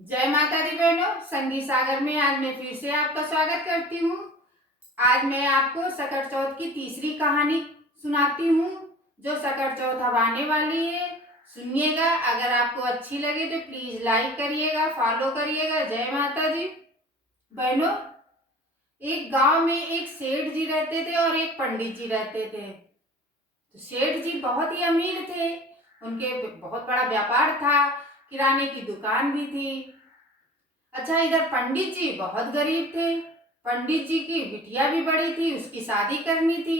जय माता दी बहनों, संगीत सागर में आज मैं फिर से आपका स्वागत करती हूँ। आज मैं आपको सकट चौथ की तीसरी कहानी सुनाती हूँ, जो सकट चौथ अब आने वाली है। सुनिएगा। अगर आपको अच्छी लगे तो प्लीज लाइक करिएगा, फॉलो करिएगा। जय माता दी बहनों। एक गांव में एक सेठ जी रहते थे और एक पंडित जी रहते थे। तो सेठ जी बहुत ही अमीर थे। उनके बहुत बड़ा व्यापार था, किराने की दुकान भी थी। अच्छा, इधर पंडित जी बहुत गरीब थे। पंडित जी की बिटिया भी बड़ी थी, उसकी शादी करनी थी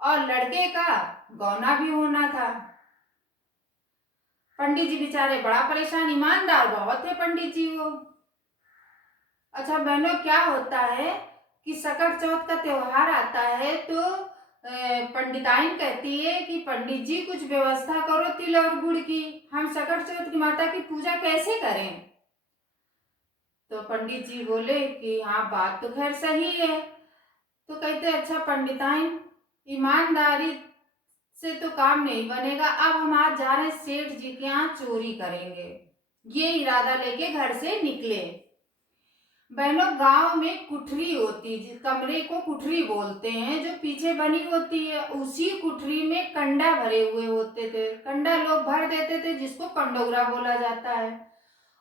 और लड़के का गौना भी होना था। पंडित जी बेचारे बड़ा परेशान, ईमानदार बहुत थे पंडित जी वो। अच्छा बहनों, क्या होता है कि सकट चौथ का त्योहार आता है तो पंडिताइन कहती है कि पंडित जी कुछ व्यवस्था करो तिल और गुड़ की, हम सकट चौथ की माता की पूजा कैसे करें। तो पंडित जी बोले कि हाँ, बात तो खैर सही है। तो कहते अच्छा पंडिताइन, ईमानदारी से तो काम नहीं बनेगा। अब हम आज जा रहे हैं सेठ जी के यहाँ चोरी करेंगे। ये इरादा लेके घर से निकले। बहनों, गांव में कुठरी होती है, जिस कमरे को कुठरी बोलते हैं, जो पीछे बनी होती है, उसी कुठरी में कंडा भरे हुए होते थे। कंडा लोग भर देते थे, जिसको कंडौरा बोला जाता है।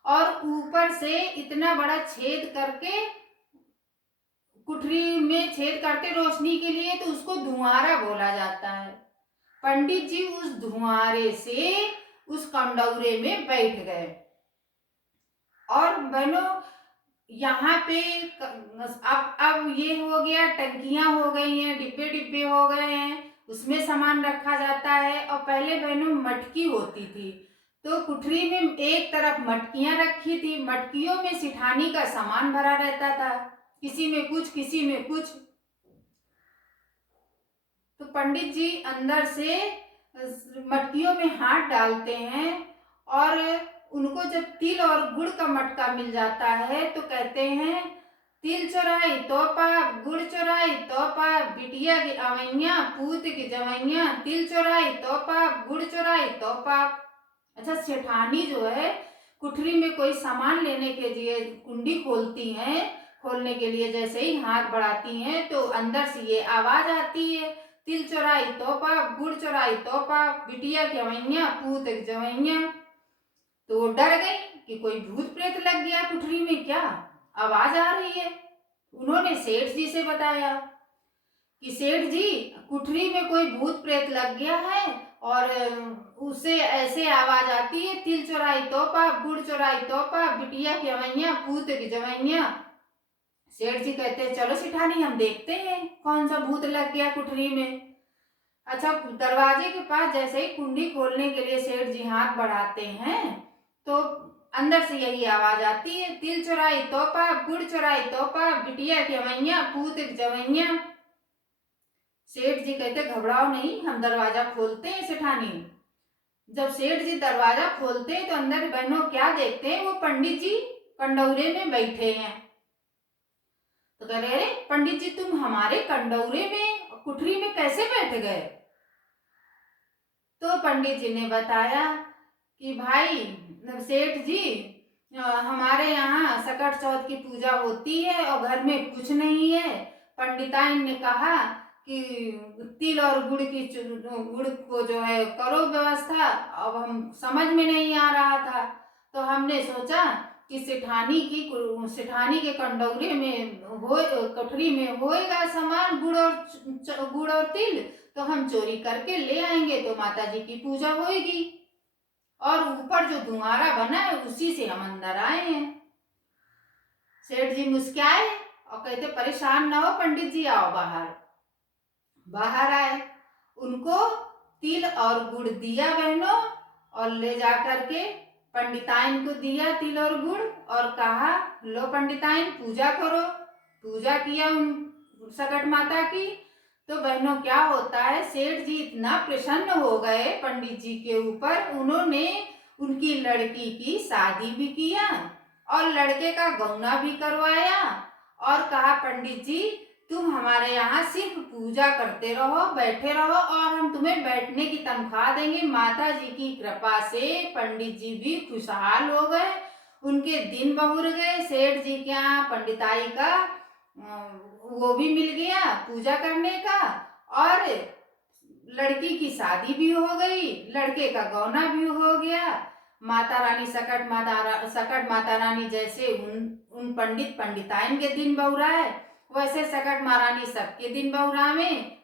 और ऊपर से इतना बड़ा छेद करके, कुठरी में छेद करते रोशनी के लिए, तो उसको धुआंरा बोला जाता है। पंडित जी उस धुआंरे से उस कंडौरे में बैठ गए। और बहनों, यहाँ पे अब ये हो गया, टंकियां हो गई हैं, डिब्बे डिब्बे हो गए हैं, उसमें सामान रखा जाता है। और पहले बहनों मटकी होती थी, तो कुठरी में एक तरफ मटकियां रखी थी, मटकियों में सिठानी का सामान भरा रहता था, किसी में कुछ किसी में कुछ। तो पंडित जी अंदर से मटकियों में हाथ डालते हैं और उनको जब तिल और गुड़ का मटका मिल जाता है तो कहते हैं, तिल चोराई तो पाप, गुड़ चोराई तो पाप, बिटिया की अवैया, पूत की जवैया, तिल चोराई तो पाप, गुड़ चोराई तो पाप। अच्छा, सेठानी जो है कुठरी में कोई सामान लेने के लिए कुंडी खोलती हैं, खोलने के लिए जैसे ही हाथ बढ़ाती हैं तो अंदर से ये आवाज आती है, तिल चोराई तो पाप, गुड़ चोराई तो पाप, बिटिया की अवैया, पूत की जवैया। तो वो डर गई कि कोई भूत प्रेत लग गया कुठरी में क्या, आवाज आ रही है। उन्होंने सेठ जी से बताया कि सेठ जी, कुठरी में कोई भूत प्रेत लग गया है और उसे ऐसे आवाज आती है, तिल चोराई तो पाप, गुड़ चोराई तो पाप, बिटिया की अवैया, पूत की जवैया। सेठ जी कहते हैं चलो सिठानी, हम देखते हैं कौन सा भूत लग गया कुठरी में। अच्छा, दरवाजे के पास जैसे ही कुंडी खोलने के लिए सेठ जी हाथ बढ़ाते हैं तो अंदर से यही आवाज आती है, तिल चोराई तो पाप, गुड़ चोराई तो पाप, बिटिया की अवैया, पूत की जवैया। सेठ जी कहते घबराओ नहीं, हम दरवाजा खोलते हैं सेठानी। जब सेठ जी दरवाजा खोलते हैं तो अंदर बहनों क्या देखते हैं, वो पंडित जी कंडौरे में बैठे हैं। तो कह रहे, अरे पंडित जी, तुम हमारे कंडौरे में कुठरी में कैसे बैठ गए। तो पंडित जी ने बताया कि भाई सेठ जी, हमारे यहाँ सकट चौथ की पूजा होती है और घर में कुछ नहीं है। पंडिताइन ने कहा कि तिल और गुड़ को जो है करो व्यवस्था। अब हम समझ में नहीं आ रहा था, तो हमने सोचा कि सेठानी के कंडौरे में हो, कटरी में होएगा सामान गुड़ और तिल, तो हम चोरी करके ले आएंगे तो माता जी की पूजा होएगी। और ऊपर जो धुआंरा बना है उसी से हम अंदर आए हैं। सेठ जी मुस्कुराए और कहते परेशान ना हो पंडित जी, आओ बाहर। बाहर आए, उनको तिल और गुड़ दिया बहनों, और ले जा करके पंडिताइन को दिया तिल और गुड़ और कहा, लो पंडिताइन पूजा करो। पूजा किया उन सकट माता की। तो बहनों क्या होता है, सेठ जी इतना प्रसन्न हो गए पंडित जी के ऊपर, उन्होंने उनकी लड़की की शादी भी किया और लड़के का गौना भी करवाया और कहा, पंडित जी तुम हमारे यहाँ सिर्फ पूजा करते रहो, बैठे रहो और हम तुम्हें बैठने की तनख्वाह देंगे। माता जी की कृपा से पंडित जी भी खुशहाल हो गए। उनके दिन बहुर गए। सेठ जी के यहाँ पंडिताई का वो भी मिल गया पूजा करने का, और लड़की की शादी भी हो गई, लड़के का गौना भी हो गया। माता रानी सकट माता रानी जैसे उन पंडित पंडिताइन के दिन बहुरा है, वैसे सकट महारानी सबके दिन बहुरा में।